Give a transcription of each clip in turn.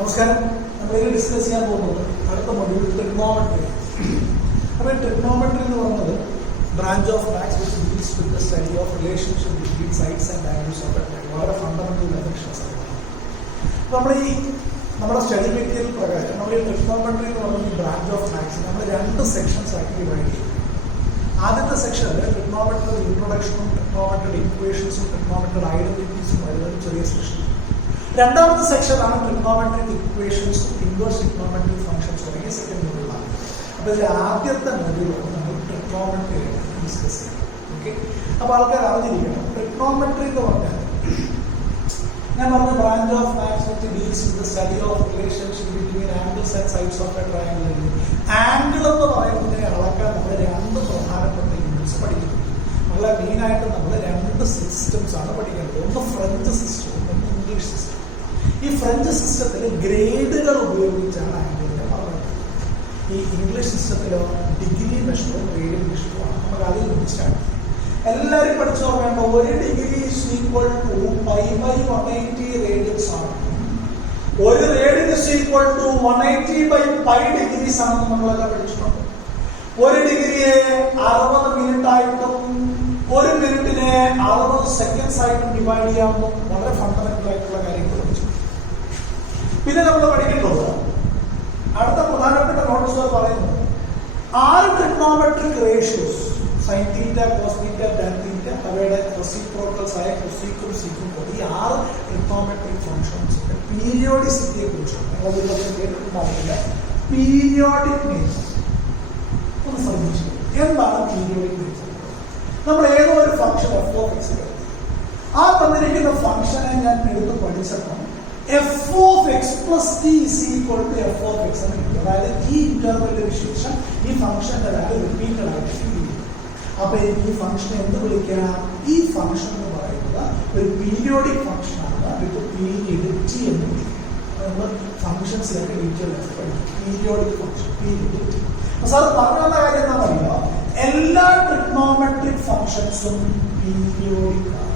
നമസ്കാരം. നമ്മളിത് ഡിസ്കസ് ചെയ്യാൻ പോകുന്നത് അടുത്ത മൊഡ്യൂൾ ട്രിഗ്നോമെട്രി. അപ്പോൾ ട്രിഗ്നോമെട്രി എന്ന് പറയുന്നത് branch of maths which deals with the study of relationship between sides and angles of A triangle. വളരെ ഫണ്ടമെന്റൽ ഡയമെൻഷൻസ് ആണ്. നമ്മുടെ സ്റ്റഡി മെറ്റീരിയൽ പ്രകാരം നമ്മൾ ഈ ട്രിഗ്നോമെട്രി എന്ന് പറയുന്ന ഈ ബ്രാഞ്ച് ഓഫ് മാത്സ് നമ്മൾ 2 സെക്ഷൻസ് ആക്കി ഡിവൈഡ് ചെയ്യും. ആദ്യത്തെ സെക്ഷനിൽ ട്രിഗ്നോമെട്രി ഇൻട്രൊഡക്ഷനും ട്രിഗ്നോമെട്രി ഇക്വേഷൻസും ട്രിഗ്നോമെട്രി ഐഡന്റിറ്റീസും വരുന്ന ചെറിയ സെക്ഷൻ. രണ്ടാമത്തെ സെക്ഷനാണ് ട്രിഗ്നോമെട്രിക് ഇക്വേഷൻസും ഇൻവേഴ്സ് ട്രിഗ്നോമെട്രിക് ഫംഗ്ഷൻസ് തുടങ്ങിയ സെക്കൻഡ് മൊഡ്യൂളാണ്. അപ്പോൾ ഇതിൽ ആദ്യത്തെ മൊഡ്യൂളാണ് നമ്മൾ ട്രിഗ്നോമെട്രി ഡിസ്കസ് ചെയ്യുന്നത്. ഓക്കെ, അപ്പോൾ ആൾക്കാർ അറിഞ്ഞിരിക്കണം ട്രിഗ്നോമെട്രി എന്ന് പറഞ്ഞാൽ ഞാൻ പറഞ്ഞ branch of maths which deals with the study of relationship between angles and sides of A triangle. Angle എന്ന് പറയുന്നതിനെ അളക്കാൻ നമ്മൾ 2 പ്രധാനപ്പെട്ട യൂണിറ്റ്സ് പഠിക്കുന്നു. നമ്മളെ മെയിനായിട്ട് നമ്മൾ 2 സിസ്റ്റംസ് ആണ് പഠിക്കേണ്ടത്. ഒന്ന് ഫ്രഞ്ച് സിസ്റ്റം, ഒന്ന് ഇംഗ്ലീഷ് സിസ്റ്റം. ഈ ഫ്രഞ്ച് സിസ്റ്റത്തിൽ ഗ്രേഡുകൾ ഉപയോഗിച്ചാണ് ആംഗിളിനെ പറയുന്നത്. ഈ ഇംഗ്ലീഷ് സിസ്റ്റത്തിലോ ഡിഗ്രി മെഷറും റേഡിയൻ മെഷറുമാണ്. നമുക്ക് അതിൽ നിന്ന് സ്റ്റാർട്ട് ചെയ്യാം. എല്ലാവരും പഠിച്ചു നോക്കേണ്ട 1 degree is equal to π/180 radians ആണ്. 1 radian is equal to 180/π degrees ആണെന്ന് നമ്മളെല്ലാം പഠിച്ചിട്ടുണ്ട്. 1 ഡിഗ്രിയെ 60 മിനിറ്റ് ആയിട്ടും 1 മിനിറ്റിനെ 60 സെക്കൻഡ്സ് ആയിട്ടും ഡിവൈഡ് ചെയ്യാമെന്നും വളരെ ഫണ്ടമെന്റൽ ആയിട്ടുള്ള കാര്യങ്ങൾ പഠിച്ചു. പിന്നെ നമ്മൾ പഠിക്കുന്നത് അടുത്ത പ്രധാനപ്പെട്ട നോട്ട്സ് പറയുന്നത് 6 trigonometric ratios sine theta, cos theta, tan theta, അവയുടെ റെസിപ്രോക്കൽസ് ആയ കൊസീക്കും സീക്കും ഈ 6 ട്രിഗ്നോമെട്രിക് ഫംഗ്ഷൻസിന്റെ പീരിയോഡിസിറ്റിയെ കുറിച്ചാണ്. നിങ്ങൾ കേട്ടിട്ടുണ്ടാവില്ല. പീരിയോഡിക് നേച്ചർ ഒന്ന് ശ്രദ്ധിച്ചു. എന്താണ് പീരിയോഡിക് നേച്ചർ? നമ്മൾ ഏതോ ഒരു ഫംഗ്ഷൻ f of x എടുത്തു. ആ തന്നിരിക്കുന്ന ഫംഗ്ഷനെ ഞാൻ എടുത്ത് പഠിച്ചപ്പോൾ f of x plus t is equal to f of x എന്ന് കിട്ടും. അതായത് ഈ ഇന്റർവെല്ലിന് ശേഷം ഈ ഫംഗ്ഷന്റെ വാല്യൂ റിപ്പീറ്റഡ് ആയിട്ട് ഫീൽ ചെയ്യും. അപ്പൊ ഈ ഫംഗ്ഷനെ എന്ത് വിളിക്കാം? ഈ ഫംഗ്ഷൻ എന്ന് പറയുന്നത് ഒരു പീരിയോഡിക് ഫംഗ്ഷൻ ആണ്. വിത്ത് പീരിയഡ് t എന്ന് വിളിക്കും. നമ്മൾ ഫംഗ്ഷൻസിലൊക്കെ ഡീറ്റെയിൽ പഠിക്കും. Periodic function, period t. Sir പറഞ്ഞ കാര്യം എന്താ പറയുക? എല്ലാ ട്രിഗ്നോമെട്രിക് ഫംഗ്ഷൻസും പീരിയോഡിക് ആണ്.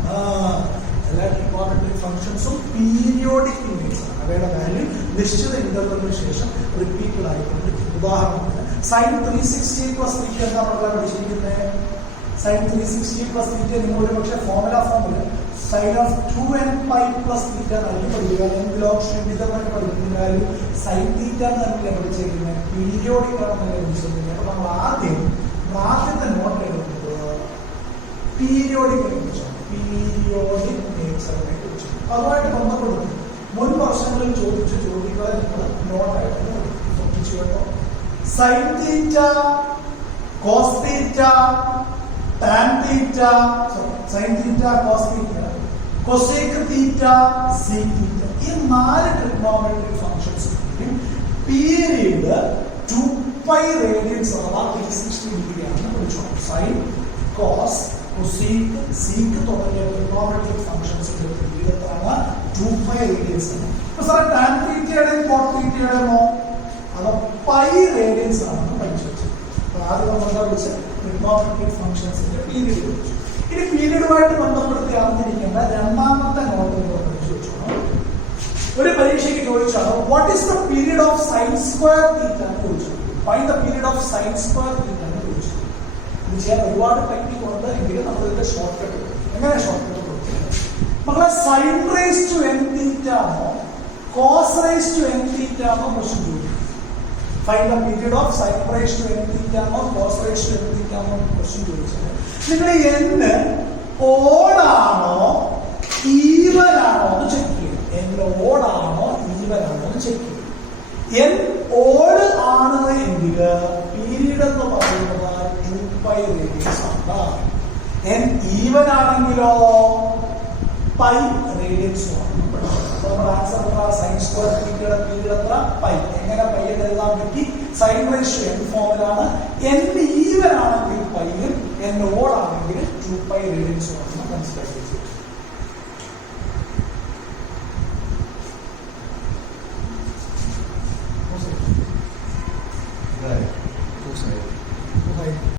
എല്ലാ ട്രിഗ്നോമെട്രിക് ഫംഗ്ഷൻസും പീരിയോഡിക് യൂണിറ്റ്സ് ആണ്. അവയുടെ വാല്യൂ നിശ്ചിത ഇന്റർവെല്ലിന് ശേഷം റിപ്പീറ്റഡ് ആയിക്കൊണ്ടിരിക്കും. ഉദാഹരണത്തിന് സൈൻ 360 പ്ലസ് തീറ്റ എന്താ നമ്മൾ പഠിച്ചിരിക്കുന്നത്? സൈൻ 360 പ്ലസ് തീറ്റ നിങ്ങൾ ഒരു പക്ഷേ formula sine of 2nπ plus theta നൽകി പഠിക്കുക. അല്ലെങ്കിൽ ഓപ്ഷൻ ഡിറ്റർമിനന്റ് പഠിക്കുന്ന വാല്യൂ സൈൻ തീറ്റ എന്നല്ല പഠിച്ചിരിക്കുന്നത്, പീരിയോഡിക് ആണെന്നല്ല പഠിച്ചിരിക്കുന്നത്. അപ്പൊ നമ്മൾ ആദ്യത്തെ നോട്ട് എടുക്കുന്നത് പീരിയോഡിക്കിനെ കുറിച്ചാണ്. പീരിയോഡിക് നേച്ചറിനെ കുറിച്ച് അതുമായിട്ട് ബന്ധപ്പെടുത്തി മുൻ വർഷങ്ങളിൽ ചോദിച്ച ചോദ്യങ്ങളെ നിങ്ങൾ നോട്ടായിട്ട് ശ്രദ്ധിച്ചു കേട്ടോ. Sine theta, cos theta, tan theta, sine theta, cos theta, cosec theta, sec theta, ഈ 4 ട്രിഗ്നോമെട്രിക് ഫംഗ്ഷൻസ് പീരീഡ് 2π റേഡിയൻസ് അഥവാ 360 ഡിഗ്രി ആണെന്ന് പഠിച്ചോളാം. സൈൻ, കോസ്, കൊസീക്, സീക് തുടങ്ങിയ ട്രിഗ്നോമെട്രിക് ഫംഗ്ഷൻസിന്റെ പീരീഡ് എത്രയാണ്? 2π റേഡിയൻസ് ആണ്. അപ്പൊ സാർ ടാൻ തീറ്റയുടെയും കോട്ട് തീറ്റയുടെയോ അത് π റേഡിയൻസ് ആണെന്ന് പഠിച്ചു വെച്ചു. ആദ്യം നമ്മളെന്താ വിളിച്ചത്? ട്രിഗ്നോമെട്രിക് ഫംഗ്ഷൻസിന്റെ പീരീഡ് വിളിച്ചു. ഇനി പീരീഡുമായിട്ട് ബന്ധപ്പെടുത്തി അറിഞ്ഞിരിക്കേണ്ട രണ്ടാമത്തെ നോട്ട് പഠിച്ചു വെച്ചോളാം. ഒരു പരീക്ഷയ്ക്ക് ചോദിച്ചാണ് what is the period of sine square theta എന്ന് ചോദിച്ചു. Find the period of sine square theta എന്ന് ചോദിച്ചു. ഇത് ചെയ്യാൻ ഒരുപാട് ടെക്നിക് ഉണ്ട്. എങ്കിലും നമ്മൾ ഇതിന്റെ ഷോർട്ട് കട്ട് കൊടുക്കും. എങ്ങനെ ഷോർട്ട് കട്ട് കൊടുക്കുന്നത്? നമ്മളെ sine raise to n theta ആണോ cos raise to n theta ആണോ ക്വസ്റ്റ്യൻ ചോദിക്കും. Find the period of sine raise to n theta ആണോ cos raise to n theta ആണോ ക്വസ്റ്റ്യൻ ചോദിച്ചത്. നിങ്ങൾ n ഓഡാണോ ഈവൻ ആണോ എന്ന് ചെക്ക് ചെയ്യും. n ഓഡാണോ ഈവൻ ആണോ എന്ന് ചെക്ക് ചെയ്യും. n ഓഡ് ആണ് എങ്കിൽ പീരീഡ് എന്ന് പറയുന്നത് 2π റേഡിയൻസ് ആണ്. n ഈവൻ ആണെങ്കിലോ π റേഡിയൻസ് ആണ്. നമ്മുടെ ആൻസർ എത്ര? സൈൻ സ്ക്വയർ തീറ്റയുടെ പീരീഡ് എത്ര? π. എങ്ങനെ π എന്ന് എഴുതാൻ പറ്റി? സൈൻ റേഷ്യോ n ഫോമിലാണ്. n ഈവൻ ആണെങ്കിൽ π യും n ഓഡ് ആണെങ്കിൽ 2π റേഡിയൻസ് ആണെന്ന് മനസ്സിലാക്കി.